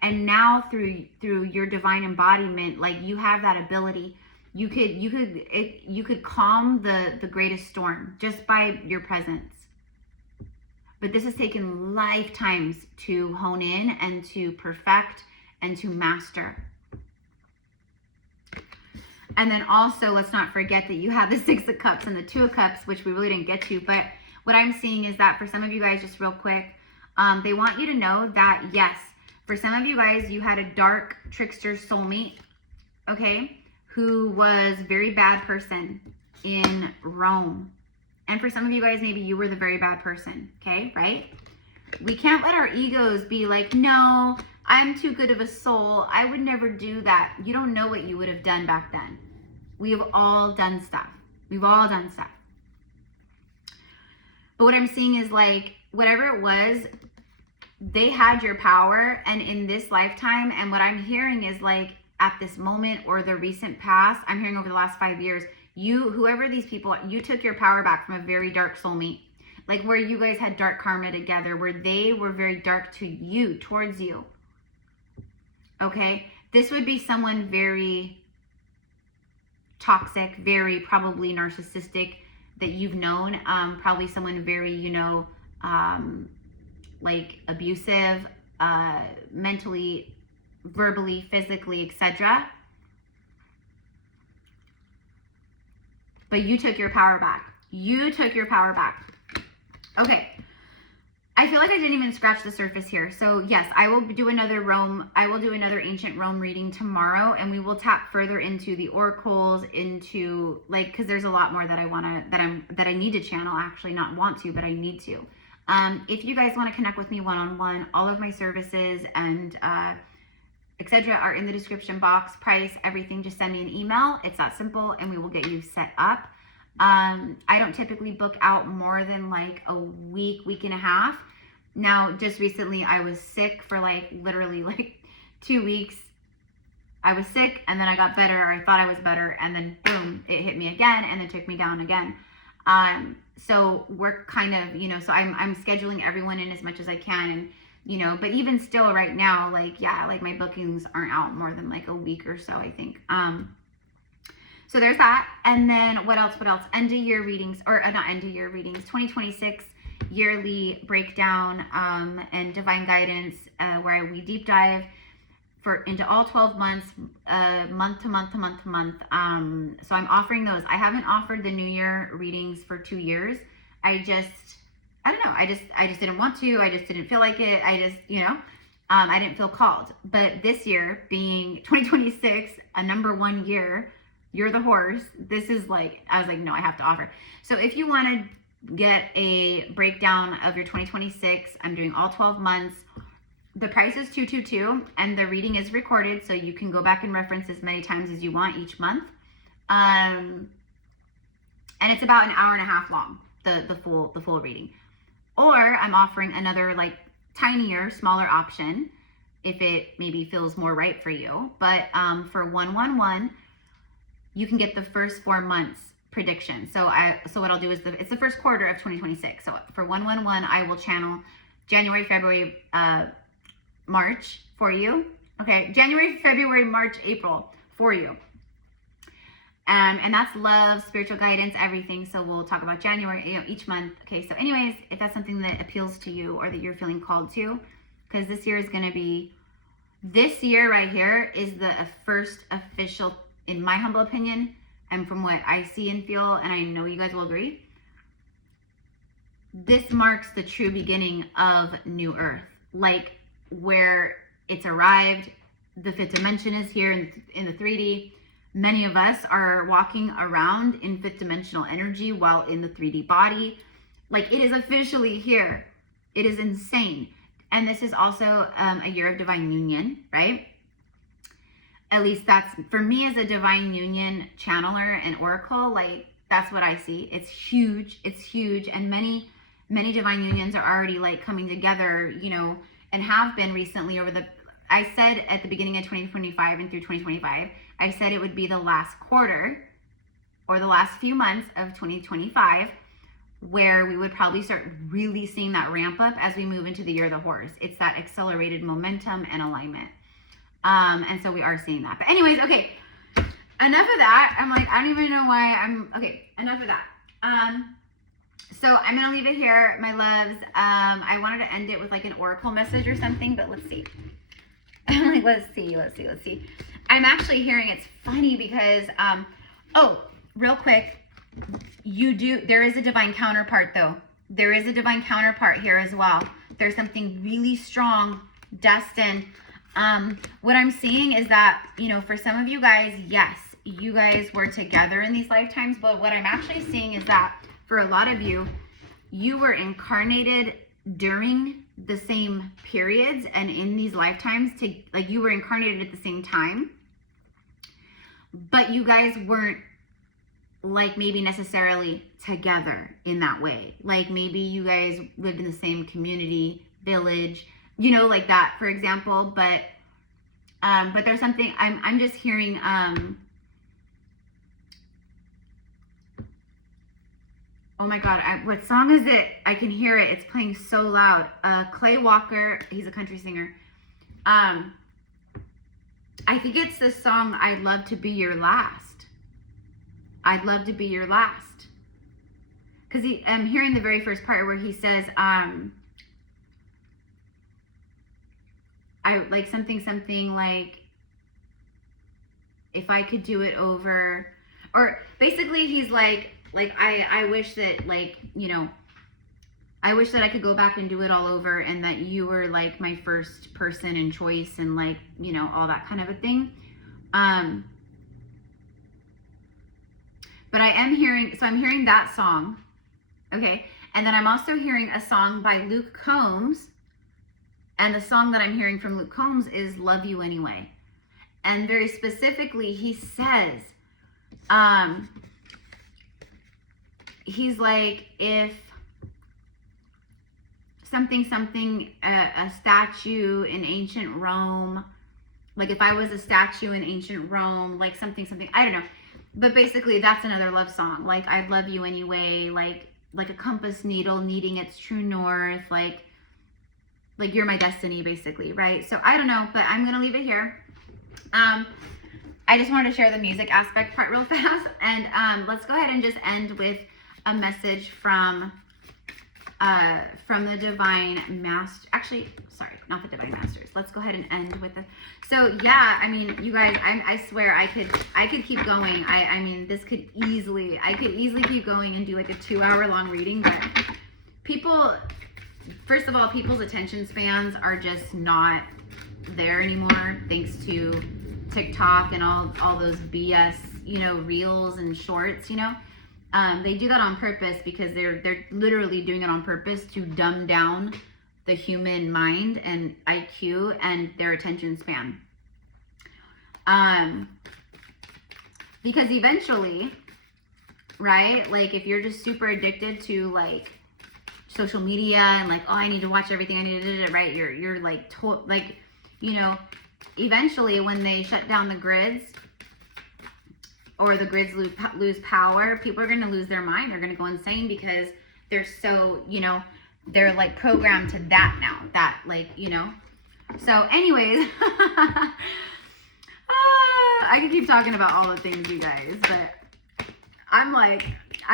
And now through your divine embodiment, like, you have that ability. You could calm the greatest storm just by your presence. But this has taken lifetimes to hone in and to perfect and to master. And then also, let's not forget that you have the Six of Cups and the Two of Cups, which we really didn't get to. But what I'm seeing is that for some of you guys, just real quick, they want you to know that, yes, for some of you guys, you had a dark trickster soulmate, okay, who was a very bad person in Rome. And for some of you guys, maybe you were the very bad person, okay, right? We can't let our egos be like, no, I'm too good of a soul. I would never do that. You don't know what you would have done back then. We have all done stuff. We've all done stuff. But what I'm seeing is like, whatever it was, they had your power, and in this lifetime, and what I'm hearing is like, at this moment or the recent past, I'm hearing over the last 5 years, whoever these people are, you took your power back from a very dark soulmate. Like where you guys had dark karma together, where they were very dark to you, towards you. Okay? This would be someone very toxic, very probably narcissistic that you've known. Probably someone very, you know, like abusive, mentally, verbally, physically, etc. But you took your power back. You took your power back. Okay. I feel like I didn't even scratch the surface here. So yes, I will do another ancient Rome reading tomorrow, and we will tap further into the oracles, into like, cause there's a lot more that I need to channel, actually, not want to, but I need to. If you guys want to connect with me one-on-one, all of my services and, etc. are in the description box. Price, everything, just send me an email. It's that simple, and we will get you set up. I don't typically book out more than like a week and a half. Now, just recently I was sick for like literally like 2 weeks. I was sick, and then I got better, or I thought I was better, and then boom, it hit me again, and then took me down again. So we're kind of, you know, so I'm scheduling everyone in as much as I can, and you know, but even still right now, like, yeah, like my bookings aren't out more than like a week or so, I think. So there's that. And then what else? End of year readings, or not end of year readings, 2026 yearly breakdown, and divine guidance, where we deep dive into all 12 months, month to month to month to month. So I'm offering those. I haven't offered the New Year readings for 2 years. I don't know. I just didn't want to. I just didn't feel like it. You know, I didn't feel called. But this year, being 2026, a number 1 year, you're the horse. This is like, I was like, no, I have to offer. So if you want to get a breakdown of your 2026, I'm doing all 12 months. The price is $222, and the reading is recorded, so you can go back and reference as many times as you want each month. And it's about an hour and a half long, the full reading. Or I'm offering another like tinier, smaller option if it maybe feels more right for you. But for 111, you can get the first 4 months prediction. So what I'll do is it's the first quarter of 2026. So for 111, I will channel January, February, March for you. Okay, January, February, March, April for you. And that's love, spiritual guidance, everything. So we'll talk about January, you know, each month. Okay, so anyways, if that's something that appeals to you or that you're feeling called to, because this year right here is the first official, in my humble opinion, and from what I see and feel, and I know you guys will agree, this marks the true beginning of New Earth. Like, where it's arrived, the fifth dimension is here in the 3D. Many of us are walking around in fifth dimensional energy while in the 3D body. Like, it is officially here. It is insane. And this is also a year of divine union, right? At least that's, for me as a divine union channeler and oracle, like, that's what I see. It's huge. It's huge. And many divine unions are already like coming together, you know, and have been recently I said at the beginning of 2025 and through 2025, I said it would be the last quarter or the last few months of 2025 where we would probably start really seeing that ramp up as we move into the year of the horse. It's that accelerated momentum and alignment. And so we are seeing that. But anyways, okay, enough of that. I'm like, I don't even know why okay, enough of that. So I'm going to leave it here, my loves. I wanted to end it with like an oracle message or something, but let's see. I'm like, let's see. I'm actually hearing, it's funny because, real quick, there is a divine counterpart though. There is a divine counterpart here as well. There's something really strong, destined. What I'm seeing is that, you know, for some of you guys, yes, you guys were together in these lifetimes, but what I'm actually seeing is that for a lot of you, you were incarnated during the same periods and in these lifetimes to, like, you were incarnated at the same time, but you guys weren't like maybe necessarily together in that way. Like maybe you guys lived in the same community, village, you know, like that, for example. But there's something I'm just hearing. Oh my God, what song is it? I can hear it. It's playing so loud. Clay Walker, he's a country singer. I think it's the song I'd Love to Be Your Last. I'd love to be your last. Because I'm hearing the very first part where he says, I like something like, if I could do it over, or basically he's like I wish that, like, you know, I wish that I could go back and do it all over, and that you were like my first person in choice, and like, you know, all that kind of a thing. But I am hearing, so I'm hearing that song, okay? And then I'm also hearing a song by Luke Combs, and the song that I'm hearing from Luke Combs is Love You Anyway. And very specifically, he says, he's like, if a statue in ancient Rome, like if I was a statue in ancient Rome, like something, I don't know. But basically that's another love song. Like, I'd love you anyway, like a compass needle needing its true north, like you're my destiny, basically, right? So I don't know, but I'm gonna leave it here. I just wanted to share the music aspect part real fast, and let's go ahead and just end with a message from the Divine Master. Actually, sorry, not the Divine Masters. Let's go ahead and end with the. So yeah, I mean, you guys, I swear I could keep going. I mean, I could easily keep going and do like a 2-hour long reading, but people, first of all, people's attention spans are just not there anymore, thanks to TikTok and all those BS, you know, reels and shorts, you know. They do that on purpose because they're literally doing it on purpose to dumb down the human mind and IQ and their attention span. Because eventually, right, like if you're just super addicted to like social media and like, oh, I need to watch everything, I need to do it, right? You're like, like, you know, eventually when they shut down the grids, or the grids lose power, people are going to lose their mind. They're going to go insane because they're so, you know, they're like programmed to that now. That, like, you know. So anyways, I could keep talking about all the things, you guys, but I'm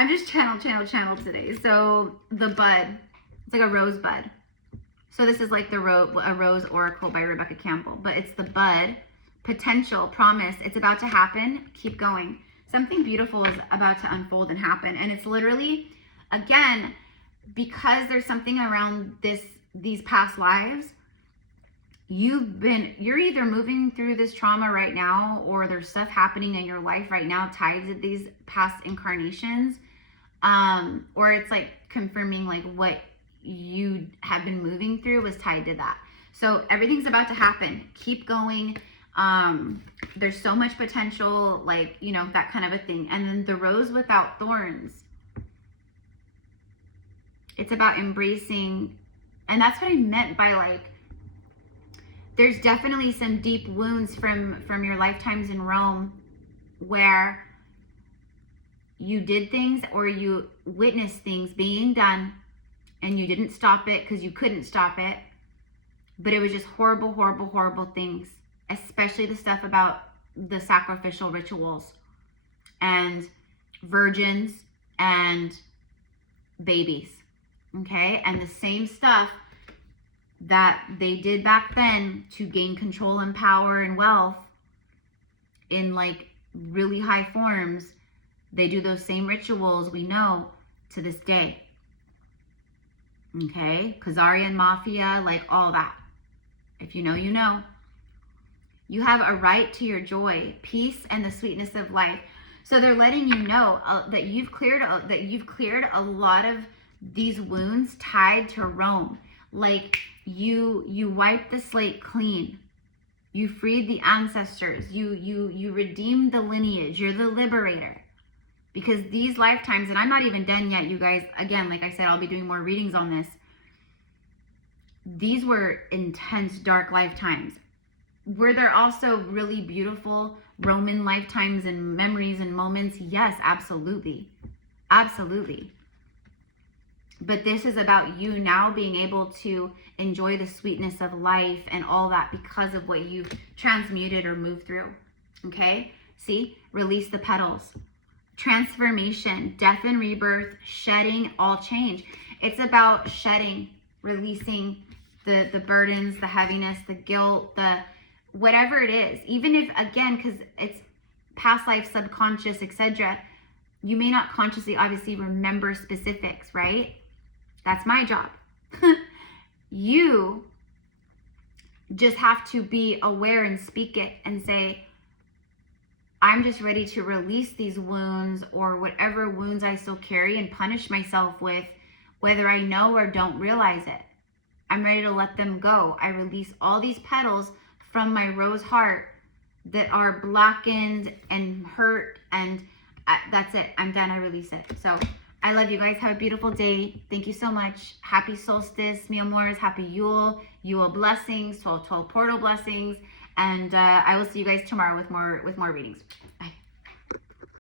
just channel today. So the bud, it's like a rose bud. So this is like a rose oracle by Rebecca Campbell, but it's the bud. Potential, promise, it's about to happen, keep going. Something beautiful is about to unfold and happen. And it's literally, again, because there's something around these past lives, you're either moving through this trauma right now, or there's stuff happening in your life right now tied to these past incarnations. Or it's like confirming like what you have been moving through was tied to that. So everything's about to happen. Keep going. There's so much potential, like, you know, that kind of a thing. And then the rose without thorns, it's about embracing. And that's what I meant by like, there's definitely some deep wounds from your lifetimes in Rome where you did things or you witnessed things being done and you didn't stop it because you couldn't stop it. But it was just horrible, horrible, horrible things. Especially the stuff about the sacrificial rituals and virgins and babies, okay? And the same stuff that they did back then to gain control and power and wealth in like really high forms, they do those same rituals, we know, to this day, okay? Khazarian mafia, like all that. If you know, you know. You have a right to your joy, peace, and the sweetness of life. So they're letting you know that you've cleared a lot of these wounds tied to Rome. like you wiped the slate clean. You freed the ancestors. You redeemed the lineage. You're the liberator. Because these lifetimes, and I'm not even done yet, you guys. Again, like I said, I'll be doing more readings on this. These were intense, dark lifetimes. Were there also really beautiful Roman lifetimes and memories and moments? Yes, absolutely. Absolutely. But this is about you now being able to enjoy the sweetness of life and all that because of what you've transmuted or moved through. Okay? See? Release the petals. Transformation, death and rebirth, shedding, all change. It's about shedding, releasing the burdens, the heaviness, the guilt, the whatever it is. Even if, again, because it's past life, subconscious, etc., you may not consciously, obviously, remember specifics, right? That's my job. You just have to be aware and speak it and say, I'm just ready to release these wounds or whatever wounds I still carry and punish myself with, whether I know or don't realize it. I'm ready to let them go. I release all these petals from my rose heart that are blackened and hurt, and that's it. I'm done. I release it. So I love you guys. Have a beautiful day. Thank you so much. Happy solstice, mi amores. Happy Yule. Yule blessings, 12 portal blessings. And I will see you guys tomorrow with more readings. Bye.